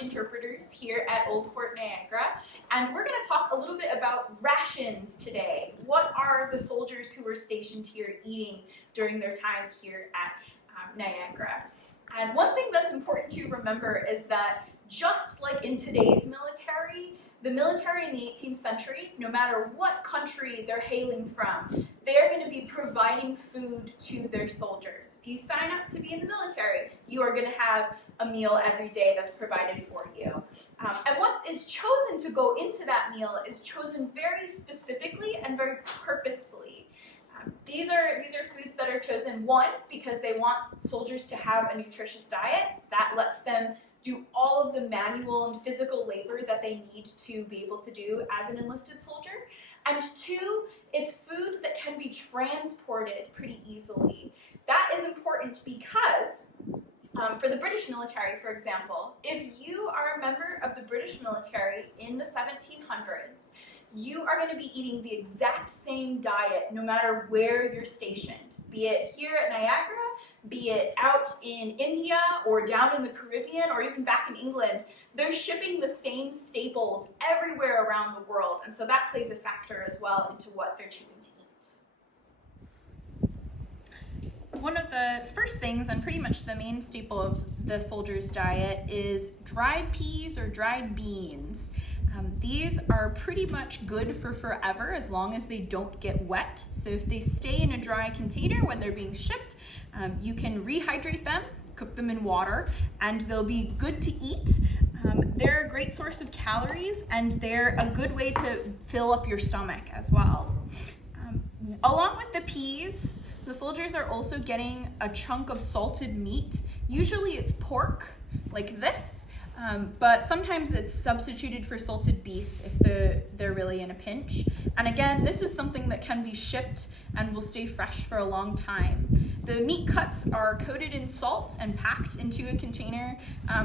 interpreters here at Old Fort Niagara, and we're going to talk a little bit about rations today. What are the soldiers who were stationed here eating during their time here at Niagara? And one thing that's important to remember is that just like in today's military, the military in the 18th century, no matter what country they're hailing from, they're going to be providing food to their soldiers. If you sign up to be in the military, you are going to have a meal every day that's provided for you. And what is chosen to go into that meal is chosen very specifically and very purposefully. These are foods that are chosen, one, because they want soldiers to have a nutritious diet that lets them do all of the manual and physical labor that they need to be able to do as an enlisted soldier. And two, it's food that can be transported pretty easily. That is important because for the British military, for example, if you are a member of the British military in the 1700s, you are going to be eating the exact same diet no matter where you're stationed, be it here at Niagara, be it out in India or down in the Caribbean or even back in England. They're shipping the same staples everywhere around the world, and so that plays a factor as well into what they're choosing to eat. One of the first things, and pretty much the main staple of the soldier's diet, is dried peas or dried beans. These are pretty much good for forever as long as they don't get wet. So if they stay in a dry container when they're being shipped, you can rehydrate them, cook them in water, and they'll be good to eat. They're a great source of calories, and they're a good way to fill up your stomach as well. Along with the peas, the soldiers are also getting a chunk of salted meat. Usually it's pork, like this. But sometimes it's substituted for salted beef if they're really in a pinch. And again, this is something that can be shipped and will stay fresh for a long time. The meat cuts are coated in salt and packed into a container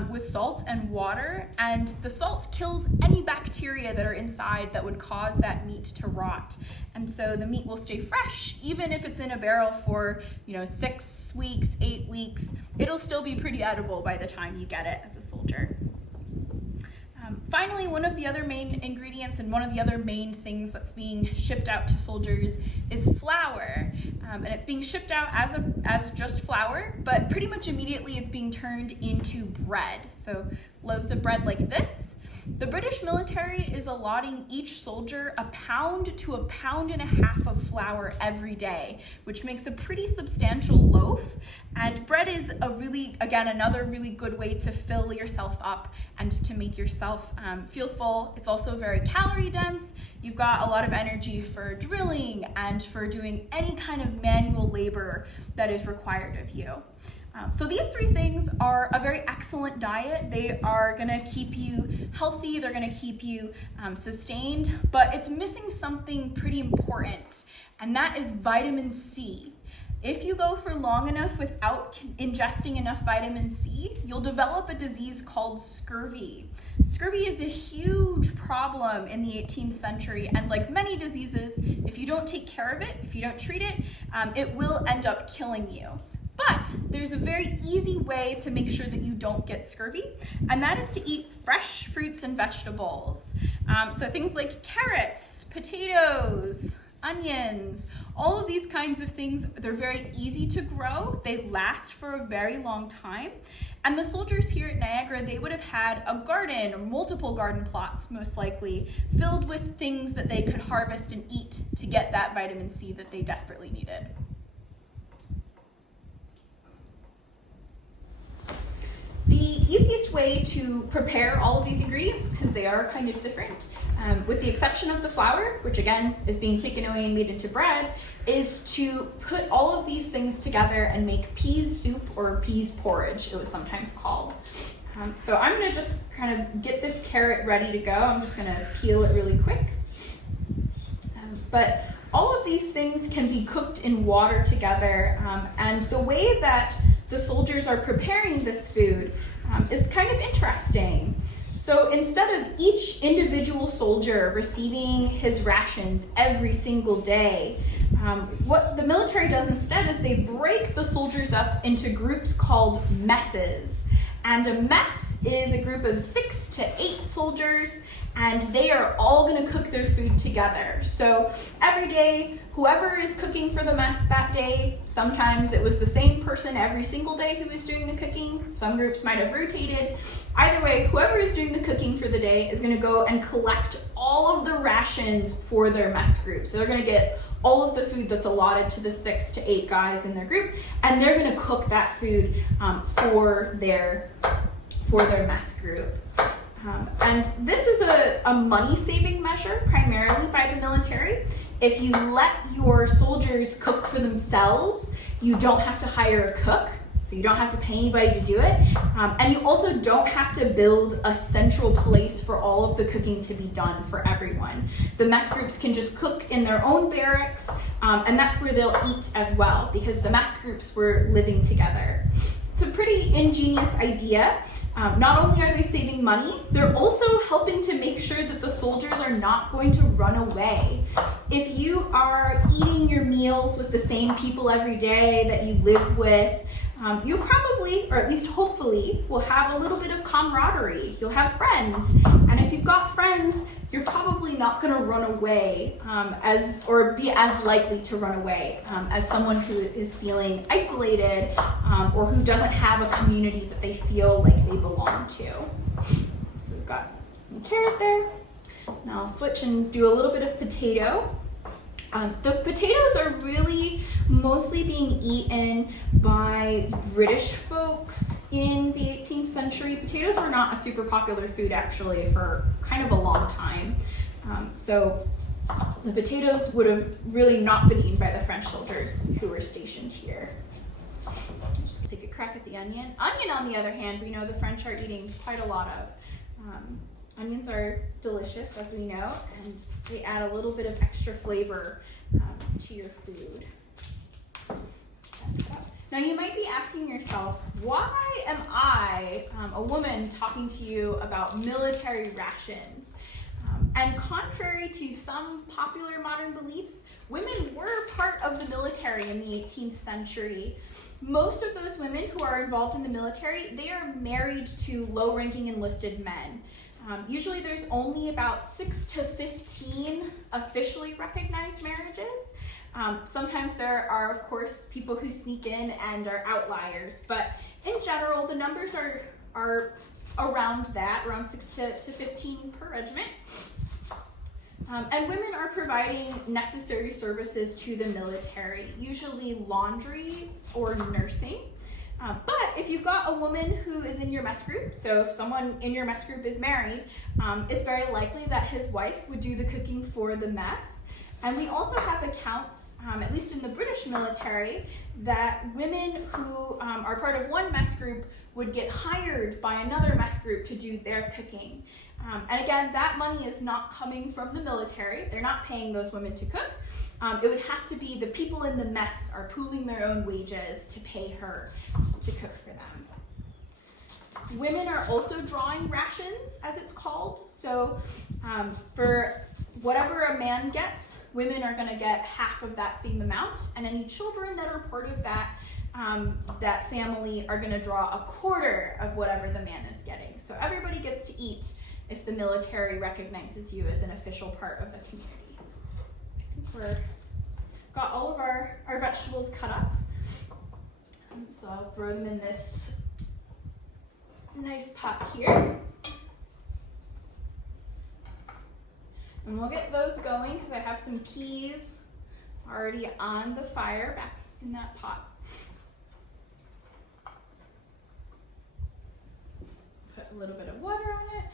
with salt and water, and the salt kills any bacteria that are inside that would cause that meat to rot. And so the meat will stay fresh, even if it's in a barrel for 6 weeks, 8 weeks, it'll still be pretty edible by the time you get it as a soldier. Finally, one of the other main ingredients and one of the other main things that's being shipped out to soldiers is flour. And it's being shipped out as just flour, but pretty much immediately it's being turned into bread. So loaves of bread like this. The British military is allotting each soldier 1 pound to 1.5 pounds of flour every day, which makes a pretty substantial loaf. And bread is another really good way to fill yourself up and to make yourself feel full. It's also very calorie dense. You've got a lot of energy for drilling and for doing any kind of manual labor that is required of you. So these 3 things are a very excellent diet. They are going to keep you healthy, they're going to keep you sustained, but it's missing something pretty important, and that is vitamin C. If you go for long enough without ingesting enough vitamin C, you'll develop a disease called scurvy. Scurvy is a huge problem in the 18th century, and like many diseases, if you don't take care of it, if you don't treat it, it will end up killing you. But there's a very easy way to make sure that you don't get scurvy, and that is to eat fresh fruits and vegetables. So things like carrots, potatoes, onions, all of these kinds of things, they're very easy to grow. They last for a very long time. And the soldiers here at Niagara, they would have had a garden, or multiple garden plots most likely, filled with things that they could harvest and eat to get that vitamin C that they desperately needed. The easiest way to prepare all of these ingredients, because they are kind of different, with the exception of the flour, which again is being taken away and made into bread, is to put all of these things together and make peas soup or peas porridge, it was sometimes called. So I'm going to just kind of get this carrot ready to go. I'm just going to peel it really quick. But all of these things can be cooked in water together, and the way that the soldiers are preparing this food is kind of interesting. So instead of each individual soldier receiving his rations every single day, what the military does instead is they break the soldiers up into groups called messes. And a mess is a group of 6 to 8 soldiers, and they are all going to cook their food together. So every day, whoever is cooking for the mess that day, sometimes it was the same person every single day who was doing the cooking. Some groups might have rotated. Either way, whoever is doing the cooking for the day is going to go and collect all of the rations for their mess group. So they're going to get all of the food that's allotted to the 6 to 8 guys in their group, and they're going to cook that food for their mess group. And this is a money-saving measure, primarily by the military. If you let your soldiers cook for themselves, you don't have to hire a cook, so you don't have to pay anybody to do it. And you also don't have to build a central place for all of the cooking to be done for everyone. The mess groups can just cook in their own barracks, and that's where they'll eat as well, because the mess groups were living together. It's a pretty ingenious idea. Not only are they saving money, they're also helping to make sure that the soldiers are not going to run away. If you are eating your meals with the same people every day that you live with, you probably, or at least hopefully, will have a little bit of camaraderie. You'll have friends, and if you've got friends, you're probably not going to run away or be as likely to run away as someone who is feeling isolated or who doesn't have a community that they feel like they belong to. So we've got some carrot there. Now I'll switch and do a little bit of potato. The potatoes are really mostly being eaten by British folks in the 18th century. Potatoes were not a super popular food actually for kind of a long time. So the potatoes would have really not been eaten by the French soldiers who were stationed here. Just take a crack at the onion. Onion, on the other hand, we know the French are eating quite a lot of. Onions are delicious, as we know, and they add a little bit of extra flavor to your food. Now you might be asking yourself, why am I, a woman, talking to you about military rations? And contrary to some popular modern beliefs, women were part of the military in the 18th century. Most of those women who are involved in the military, they are married to low-ranking enlisted men. Usually there's only about 6 to 15 officially recognized marriages. Sometimes there are, of course, people who sneak in and are outliers, but in general, the numbers are around that, around 6 to 15 per regiment. And women are providing necessary services to the military, usually laundry or nursing. But if you've got a woman who is in your mess group, so if someone in your mess group is married, it's very likely that his wife would do the cooking for the mess. And we also have accounts, at least in the British military, that women who are part of one mess group would get hired by another mess group to do their cooking. And again, that money is not coming from the military. They're not paying those women to cook. It would have to be the people in the mess are pooling their own wages to pay her to cook for them. Women are also drawing rations, as it's called. So for whatever a man gets, women are going to get half of that same amount, and any children that are part of that family are going to draw a quarter of whatever the man is getting. So everybody gets to eat if the military recognizes you as an official part of the community. We've got all of our vegetables cut up. So I'll throw them in this nice pot here. And we'll get those going because I have some peas already on the fire back in that pot. Put a little bit of water on it.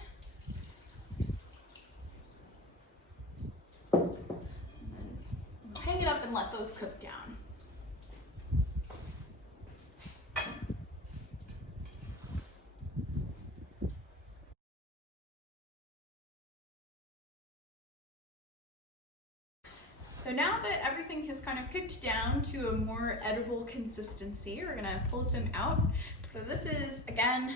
Hang it up and let those cook down. So now that everything has kind of cooked down to a more edible consistency, we're gonna pull some out. So this is, again,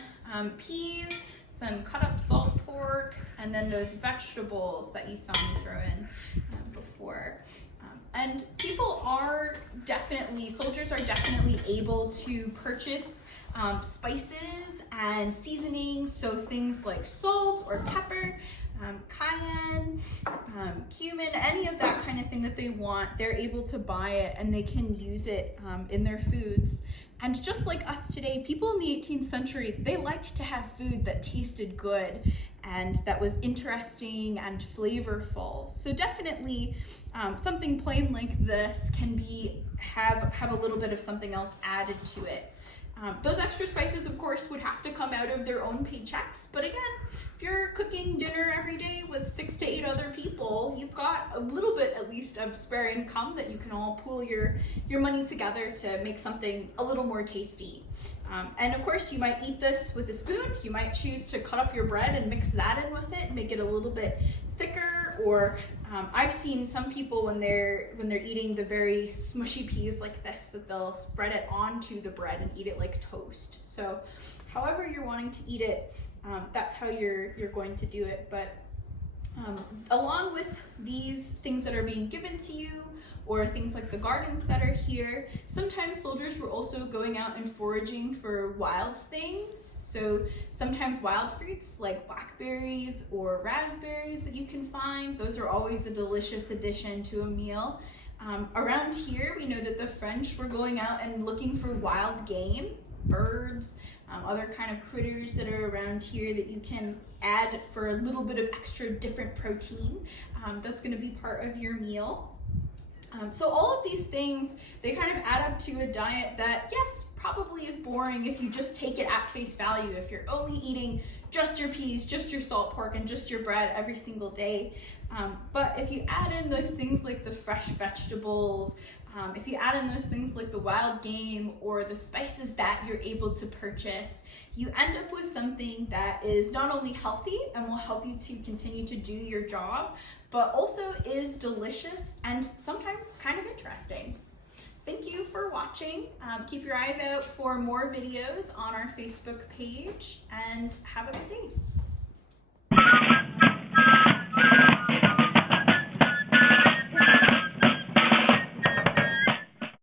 peas, some cut up salt pork, and then those vegetables that you saw me throw in before. And soldiers are definitely able to purchase spices and seasonings, so things like salt or pepper, cayenne, cumin, any of that kind of thing that they want, they're able to buy it and they can use it in their foods. And just like us today, people in the 18th century, they liked to have food that tasted good and that was interesting and flavorful. So definitely something plain like this can have a little bit of something else added to it. Those extra spices, of course, would have to come out of their own paychecks. But again, if you're cooking dinner every day with 6 to 8 other people, you've got a little bit at least of spare income that you can all pool your money together to make something a little more tasty. And of course, you might eat this with a spoon. You might choose to cut up your bread and mix that in with it, make it a little bit thicker. Or I've seen some people when they're eating the very smushy peas like this, that they'll spread it onto the bread and eat it like toast. So however you're wanting to eat it, that's how you're going to do it. But along with these things that are being given to you, or things like the gardens that are here, sometimes soldiers were also going out and foraging for wild things. So sometimes wild fruits like blackberries or raspberries that you can find, those are always a delicious addition to a meal. Around here, we know that the French were going out and looking for wild game, birds, other kind of critters that are around here that you can add for a little bit of extra different protein. That's going to be part of your meal. So all of these things, they kind of add up to a diet that, yes, probably is boring if you just take it at face value, if you're only eating just your peas, just your salt pork, and just your bread every single day. But if you add in those things like the fresh vegetables, if you add in those things like the wild game or the spices that you're able to purchase, you end up with something that is not only healthy and will help you to continue to do your job, but also is delicious and sometimes kind of interesting. Thank you for watching. Keep your eyes out for more videos on our Facebook page and have a good day.